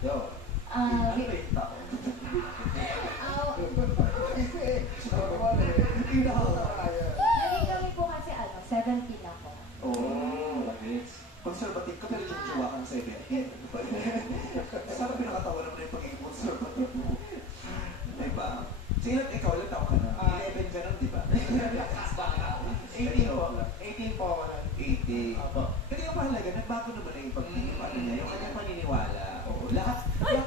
Yo. Ah, Ano ba yung tao? naging kami po kasi 17 ako. Oo. Conservative ka pero yung jowa kang 17. Saan pinakatawa naman yung pagiging conservative mo? Diba? So ikaw, ilang taon ka na? 11 ka nun, di ba? 18 po. 18 po ako na. 18. Apo. Kasi yung mahalaga, nagbago naman na yung pagtitiwala niya, yung kanyang paniniwala. Oo, lahat yung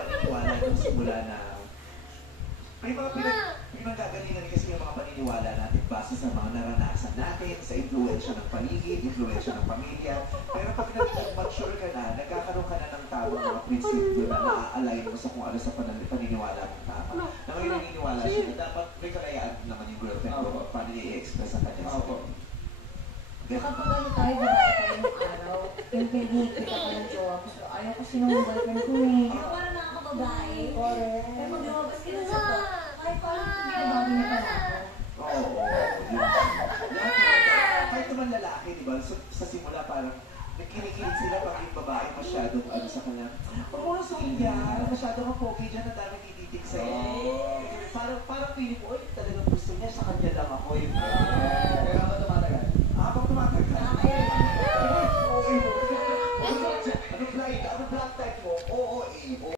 paniniwala yung simula na may mga pinanggagalingan kasi yung mga paniniwala natin base sa mga naranasan natin, sa influensya ng paligid, influensya ng pamilya. Pero pag nag-mature ka na, nagkakaroon ka na ng tamang mga prinsipyo na na-align mo sa kung ano sa paniniwala mong tama. Na may naniniwala siya na dapat may kalayaan naman yung girlfriend ko paano niya i-express sa kanya. Kapag ano tayo, babae tayo ng araw, yung pinigpit ako ng jowa ko. So, ayaw kasi nung boyfriend ko eh. Parang nakakababae. Correct. Pero pag lumabas ka na sa to, kahit parang Bago niya pala ako. Oo. Kahit naman lalaki, di ba? Sa simula parang nagkinikilig sila pag yung babae masyadong ano sa kanya. Huwag mo na sumiin yan. Masyadong ang pogi dyan. Ang dami tititig sa'yo. Parang feeling ko, talagang gusto niya sa kanya lang ako.